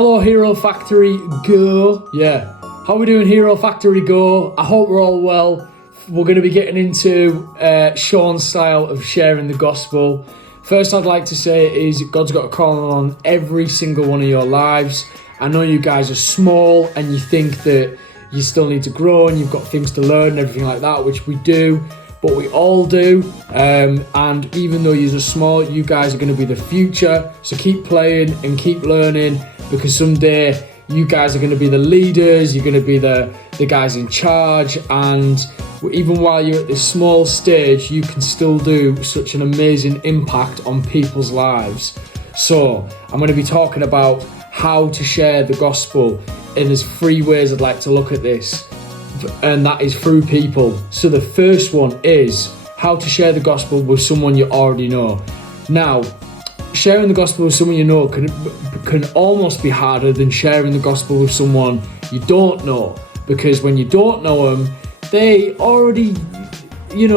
Hello Hero Factory Go. Yeah, how are we doing, Hero Factory Go? I hope we're all well. We're going to be getting into Sean's style of sharing the gospel. First I'd like to say is God's got a call on every single one of your lives. I know you guys are small and you think that you still need to grow and you've got things to learn and everything like that, which we do, but we all do. And even though you're small, you guys are going to be the future. So keep playing and keep learning, because someday you guys are going to be the leaders, you're going to be the guys in charge, and even while you're at this small stage, you can still do such an amazing impact on people's lives. So I'm going to be talking about how to share the gospel, and there's 3 ways I'd like to look at this, and that is through people. So the first one is how to share the gospel with someone you already know. Now, sharing the gospel with someone you know can almost be harder than sharing the gospel with someone you don't know, because when you don't know them, they already, they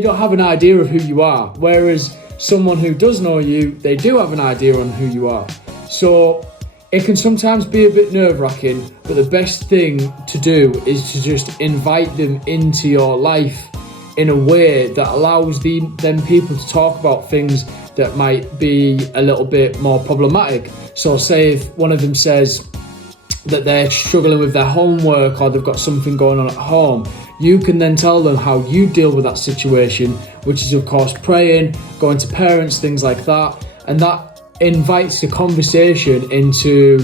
don't have an idea of who you are, whereas someone who does know you, they do have an idea on who you are. So it can sometimes be a bit nerve-wracking, but the best thing to do is to just invite them into your life in a way that allows them people to talk about things that might be a little bit more problematic. So say if one of them says that they're struggling with their homework or they've got something going on at home, you can then tell them how you deal with that situation, which is of course praying, going to parents, things like that, and that invites the conversation into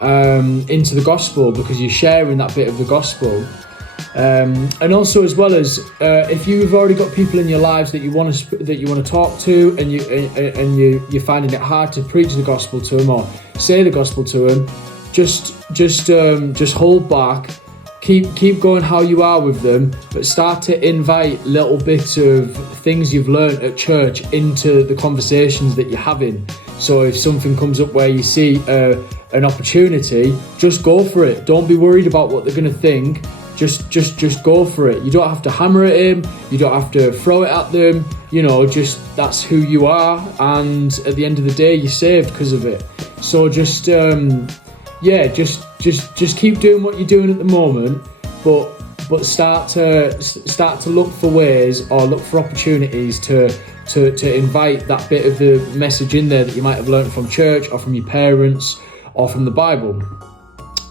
the gospel, because you're sharing that bit of the gospel. And also, as well as if you've already got people in your lives that you want to talk to, and you're finding it hard to preach the gospel to them or say the gospel to them, just hold back, keep going how you are with them, but start to invite little bits of things you've learned at church into the conversations that you're having. So if something comes up where you see an opportunity, just go for it. Don't be worried about what they're going to think. Just go for it. You don't have to hammer it in. You don't have to throw it at them. Just that's who you are. And at the end of the day, you're saved because of it. So just keep doing what you're doing at the moment, but start to look for ways or look for opportunities to invite that bit of the message in there that you might have learned from church or from your parents or from the Bible.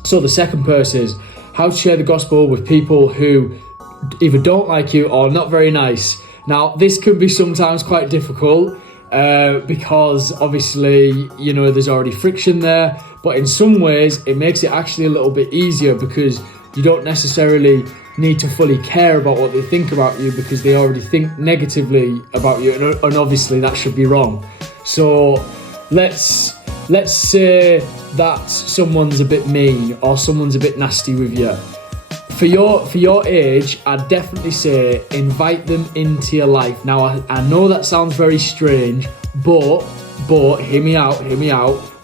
So the second person is how to share the gospel with people who either don't like you or not very nice. Now, this can be sometimes quite difficult because obviously, there's already friction there, but in some ways it makes it actually a little bit easier, because you don't necessarily need to fully care about what they think about you, because they already think negatively about you, and obviously that should be wrong. So let's say that someone's a bit mean or someone's a bit nasty with you. For your age, I'd definitely say invite them into your life. Now, I know that sounds very strange, but hear me out.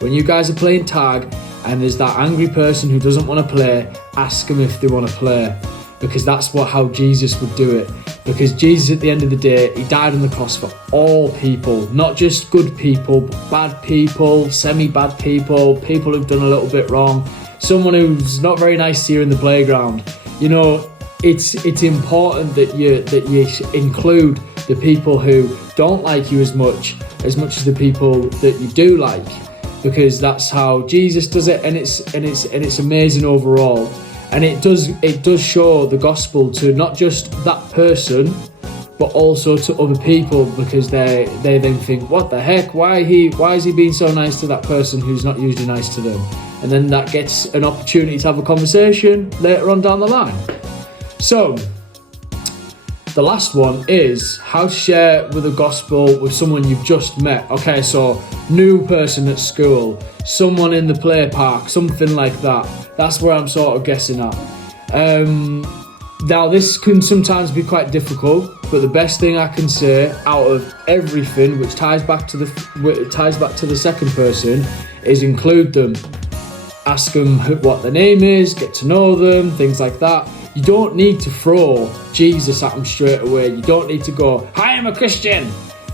When you guys are playing tag and there's that angry person who doesn't want to play, ask them if they want to play, because that's how Jesus would do it. Because Jesus, at the end of the day, he died on the cross for all people, not just good people, but bad people, semi-bad people, people who've done a little bit wrong, someone who's not very nice to you in the playground. It's important that you include the people who don't like you as much as the people that you do like, because that's how Jesus does it, and it's amazing overall. And it does show the gospel to not just that person, but also to other people, because they then think, what the heck, why is he being so nice to that person who's not usually nice to them? And then that gets an opportunity to have a conversation later on down the line. So the last one is how to share with the gospel with someone you've just met. Okay, so new person at school, someone in the play park, something like that. That's where I'm sort of guessing at. Now, this can sometimes be quite difficult, but the best thing I can say out of everything, which ties back to the second person, is include them. Ask them what their name is, get to know them, things like that. You don't need to throw Jesus at them straight away. You don't need to go, "Hi, I'm a Christian."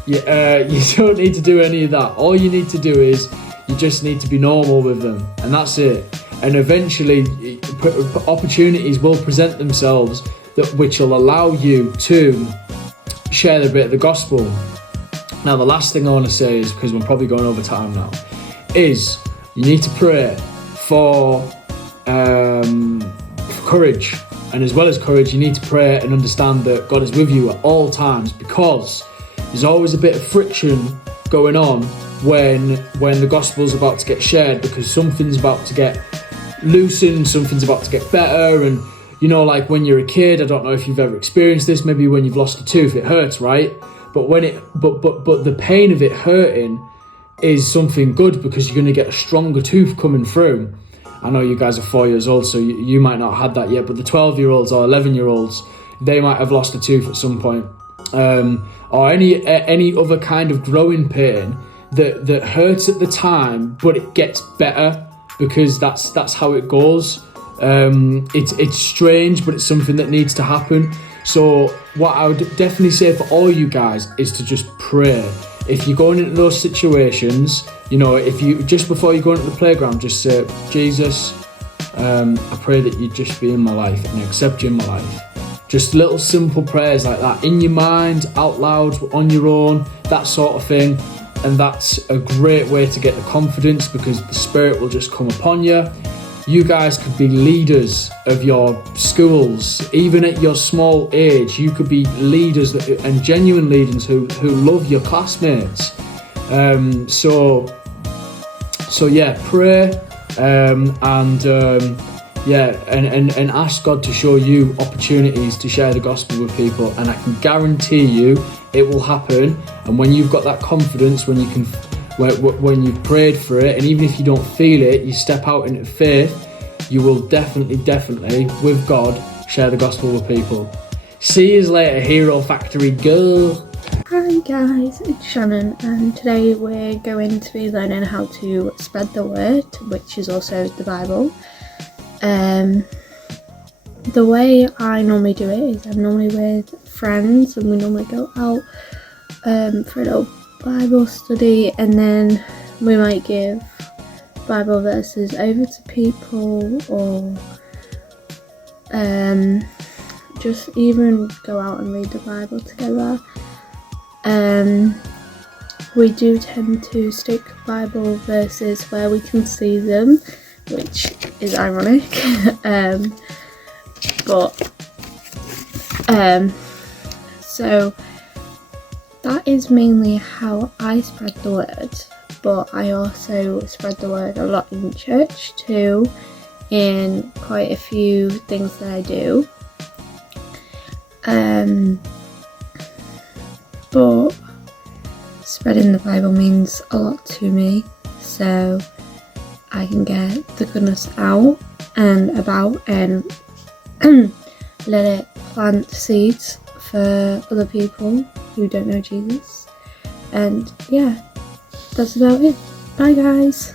You don't need to do any of that. All you need to do is You just need to be normal with them, and that's it. And eventually, opportunities will present themselves which will allow you to share a bit of the gospel. Now, the last thing I want to say is, because we're probably going over time now, is you need to pray for courage. And as well as courage, you need to pray and understand that God is with you at all times, because there's always a bit of friction going on when the gospel is about to get shared, because something's about to get loosened, something's about to get better. And you know, like when you're a kid, I don't know if you've ever experienced this, maybe when you've lost a tooth, it hurts, right? But but the pain of it hurting is something good, because you're going to get a stronger tooth coming through. I know you guys are 4 years old, so you might not have had that yet, but the 12-year-olds or 11-year-olds, they might have lost a tooth at some point. Or any other kind of growing pain that hurts at the time, but it gets better, because that's how it goes. It's strange, but it's something that needs to happen. So what I would definitely say for all you guys is to just pray. If you're going into those situations, you know, if you just before you go into the playground, just say, Jesus, I pray that you just be in my life and accept you in my life. Just little simple prayers like that, in your mind, out loud, on your own, that sort of thing. And that's a great way to get the confidence, because the Spirit will just come upon you. You guys could be leaders of your schools, even at your small age. You could be leaders and genuine leaders who love your classmates. So yeah, pray and ask God to show you opportunities to share the gospel with people, and I can guarantee you it will happen. And when you've got that confidence, when you've prayed for it, and even if you don't feel it, you step out into faith, you will definitely, with God, share the gospel with people. See you later, Hero Factory girl. Hi guys, it's Shannon, and today we're going to be learning how to spread the word, which is also the Bible. The way I normally do it is I'm normally with friends, and we normally go out for a little Bible study, and then we might give Bible verses over to people, or just even go out and read the Bible together. We do tend to stick Bible verses where we can see them, which is ironic. So that is mainly how I spread the word, but I also spread the word a lot in church too, in quite a few things that I do. But spreading the Bible means a lot to me, so I can get the goodness out and about and let it plant seeds for other people who don't know Jesus. And yeah, that's about it. Bye guys.